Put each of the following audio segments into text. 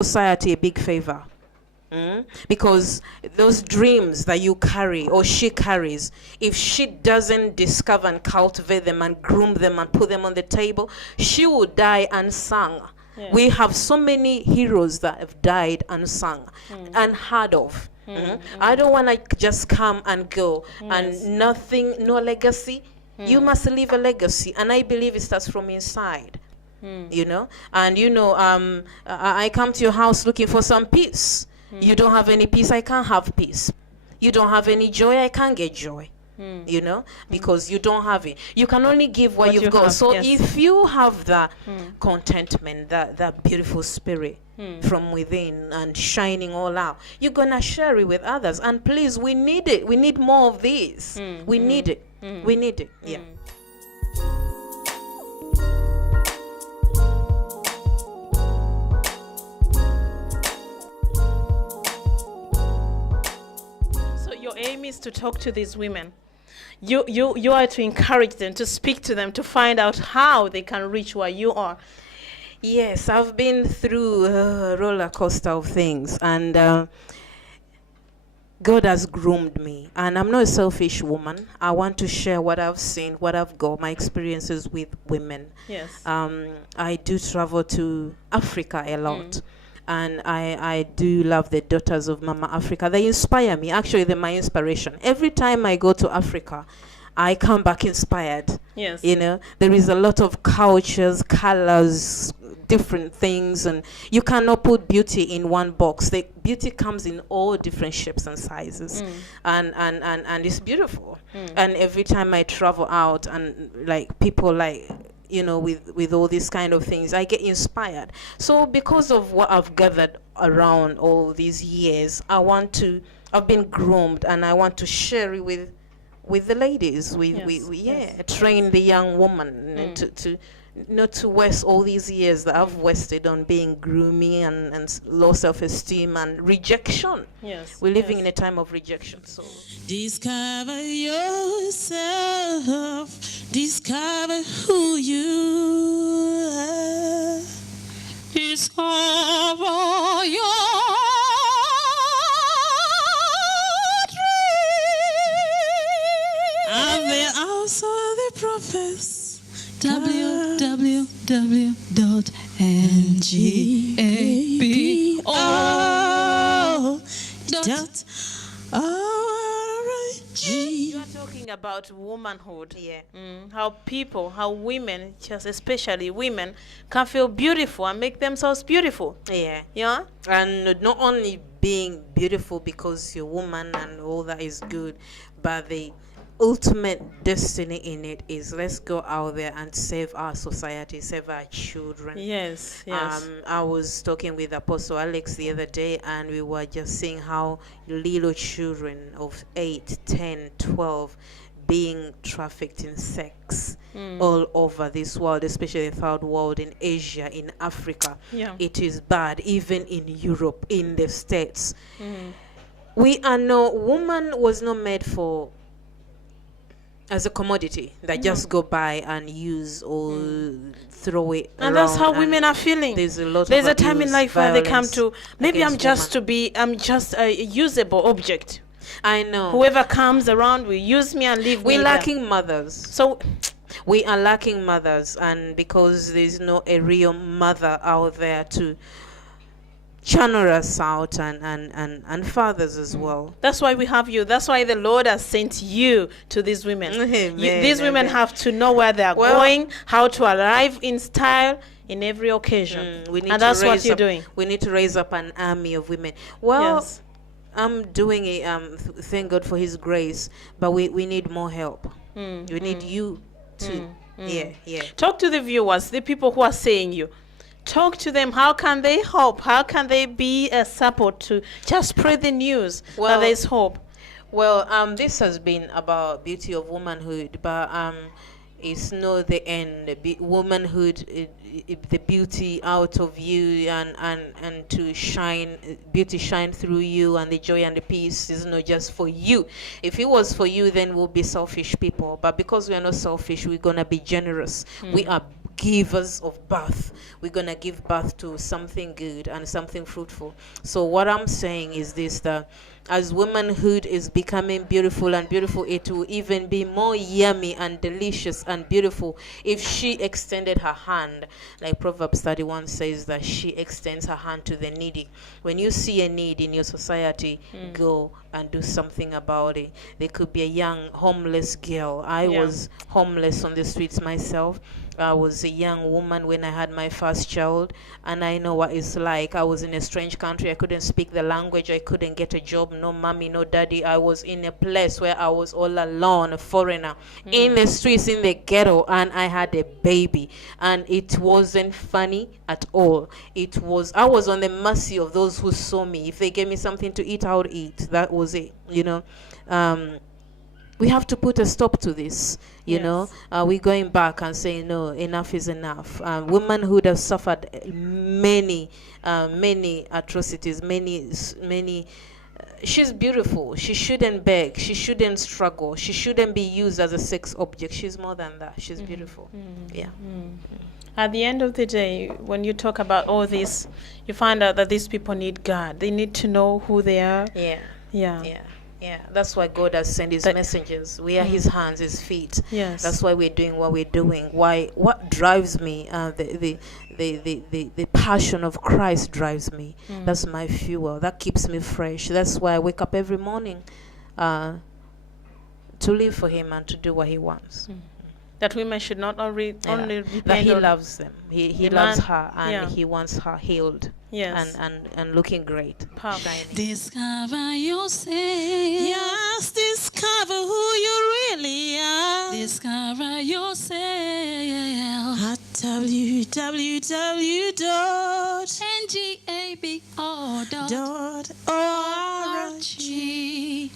society a big favor. Because those dreams that you carry or she carries, if she doesn't discover and cultivate them and groom them and put them on the table, she will die unsung. Yeah. We have so many heroes that have died unsung, unheard of. I don't want to just come and go and nothing, no legacy. You must leave a legacy, and I believe it starts from inside. You know, and you know, I come to your house looking for some peace. You don't have any peace, I can't have peace. You don't have any joy, I can't get joy. You know, because you don't have it. You can only give what you've got. So if you have that contentment, that beautiful spirit from within and shining all out, you're gonna share it with others. And please, we need it. We need more of this. We need it. We need it. Yeah. Aim is to talk to these women. You are to encourage them, to speak to them, to find out how they can reach where you are. Yes, I've been through a roller coaster of things, and God has groomed me, and I'm not a selfish woman. I want to share what I've seen, what I've got, my experiences with women. Yes. I do travel to Africa a lot. And I do love the daughters of Mama Africa. They inspire me. Actually, they're my inspiration. Every time I go to Africa, I come back inspired. Yes. You know, there is a lot of cultures, colors, different things, and you cannot put beauty in one box. The beauty comes in all different shapes and sizes, and it's beautiful. And every time I travel out, and like people like, you know, with all these kind of things, I get inspired. So because of what I've gathered around all these years, I've been groomed, and I want to share it with the ladies, train the young woman to not to waste all these years that I've wasted on being grooming and low self-esteem and rejection. Yes. We're living in a time of rejection. So discover yourself, discover who you are, discover your dream. And there also the prophets. www.ngabo.org. You are talking about womanhood. Yeah. How women, just especially women, can feel beautiful and make themselves beautiful. Yeah. Yeah. And not only being beautiful because you're a woman and all that is good, but the ultimate destiny in it is, let's go out there and save our society, save our children. Yes. I was talking with Apostle Alex the other day, and we were just seeing how little children of 8, 10, 12 being trafficked in sex all over this world, especially the third world, in Asia, in Africa. Yeah. It is bad, even in Europe, in the States. Woman was not made for as a commodity that just go by and use or throw it and around. That's how women are feeling. There's a time in life where they come to, maybe I'm just a usable object. I know. Whoever comes around will use me and leave me. We're lacking mothers. So we are lacking mothers, and because there's no a real mother out there to channel us out, and fathers as well. That's why we have you. That's why the Lord has sent you to these women. These women have to know where they are going, how to arrive in style in every occasion. And that's what you're doing. We need to raise up an army of women. Well, yes. I'm doing it. Thank God for His grace, but we need more help. We need you to. Yeah. Talk to the viewers, the people who are saying you. Talk to them. How can they hope? How can they be a support to just spread the news that there is hope? Well, this has been about beauty of womanhood, but it's not the end. Womanhood, the beauty out of you, and to shine, beauty shine through you, and the joy and the peace is not just for you. If it was for you, then we'll be selfish people. But because we are not selfish, we're gonna be generous. We are givers of birth. We're going to give birth to something good and something fruitful. So what I'm saying is this, that as womanhood is becoming beautiful and beautiful, it will even be more yummy and delicious and beautiful if she extended her hand. Like Proverbs 31 says that she extends her hand to the needy. When you see a need in your society, go and do something about it. There could be a young homeless girl. I was homeless on the streets myself. I was a young woman when I had my first child, and I know what it's like. I was in a strange country. I couldn't speak the language. I couldn't get a job. No mommy, no daddy. I was in a place where I was all alone, a foreigner, in the streets, in the ghetto, and I had a baby. And it wasn't funny at all. I was on the mercy of those who saw me. If they gave me something to eat, I would eat. That was it, we have to put a stop to this, you know. We're going back and saying, no, enough is enough. Womanhood has suffered many atrocities, many. She's beautiful. She shouldn't beg. She shouldn't struggle. She shouldn't be used as a sex object. She's more than that. She's beautiful. Yeah. At the end of the day, when you talk about all this, you find out that these people need God. They need to know who they are. Yeah, that's why God has sent his messengers. We are his hands, his feet. Yes. That's why we're doing what we're doing. What drives me, the passion of Christ drives me. That's my fuel. That keeps me fresh. That's why I wake up every morning to live for him and to do what he wants. That women should not only depend that he on loves them. He loves her, and he wants her healed. Yes. And looking great. Shining. Discover yourself. Yes, discover who you really are. Discover yourself at www.ngabo.org.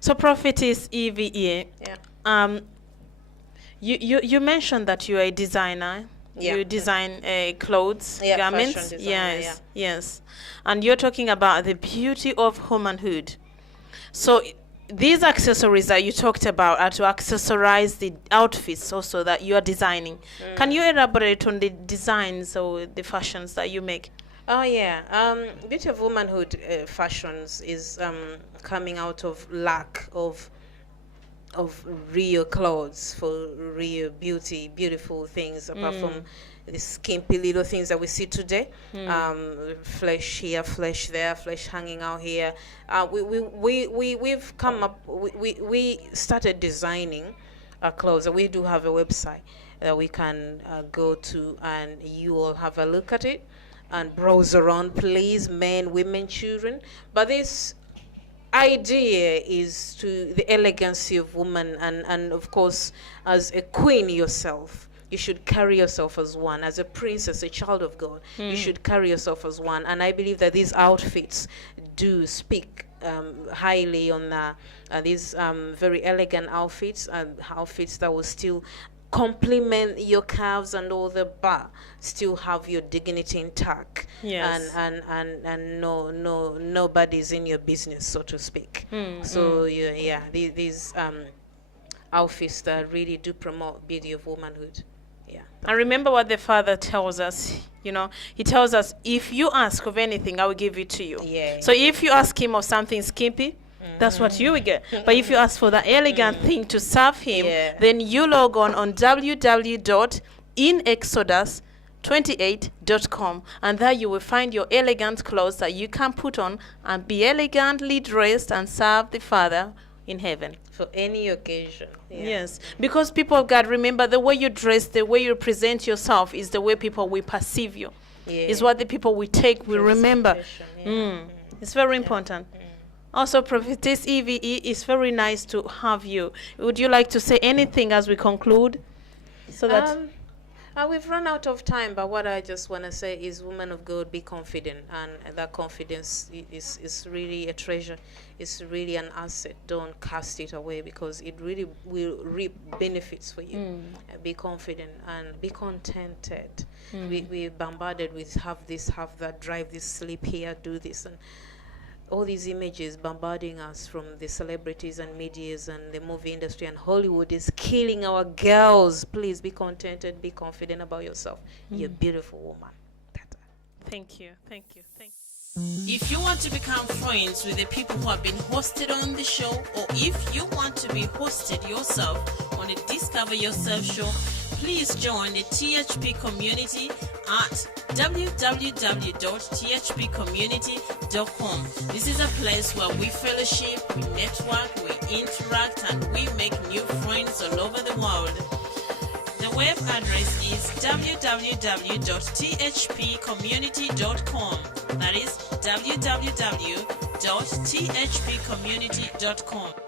So Prophetess Eve, you mentioned that you are a designer. You design clothes, garments. Fashion designer, Yes. And you're talking about the beauty of womanhood. So these accessories that you talked about are to accessorize the outfits also that you are designing. Can you elaborate on the designs or the fashions that you make? Oh yeah, beauty of womanhood fashions is coming out of lack of real clothes for real beautiful things, apart from the skimpy little things that we see today. Flesh here, flesh there, flesh hanging out here. We've come up. We started designing our clothes. We do have a website that we can go to, and you all have a look at it and browse around, please, men, women, children. But this idea is to the elegancy of woman, and of course, as a queen yourself, you should carry yourself as one. As a princess, a child of God, you should carry yourself as one. And I believe that these outfits do speak highly on these very elegant outfits, outfits that will still complement your calves and all the, but still have your dignity intact. Yes. And nobody's in your business, so to speak. So these outfits that really do promote beauty of womanhood. And remember what the Father tells us. He tells us, if you ask of anything, I will give it to you. So if you ask him of something skimpy, that's what you will get. But if you ask for the elegant thing to serve him, then you log on www.inexodus28.com, and there you will find your elegant clothes that you can put on and be elegantly dressed and serve the Father in heaven. For any occasion. Yes, because people of God, remember, the way you dress, the way you present yourself is the way people will perceive you. Is what the people will take, will remember. It's very important. Also, Prophetess Eve, it's very nice to have you. Would you like to say anything as we conclude? So that we've run out of time, but what I just want to say is, woman of God, be confident, and that confidence is really a treasure. It's really an asset. Don't cast it away, because it really will reap benefits for you. Be confident and be contented. We're bombarded with have this, have that, drive this, sleep here, do this, and all these images bombarding us from the celebrities and medias and the movie industry and Hollywood is killing our girls. Please be contented, be confident about yourself. You're a beautiful woman. Thank you. If you want to become friends with the people who have been hosted on the show, or if you want to be hosted yourself on the Discover Yourself show, please join the THP community at www.thpcommunity.com. This is a place where we fellowship, we network, we interact, and we make new friends all over the world. The web address is www.thpcommunity.com. That is www.thpcommunity.com.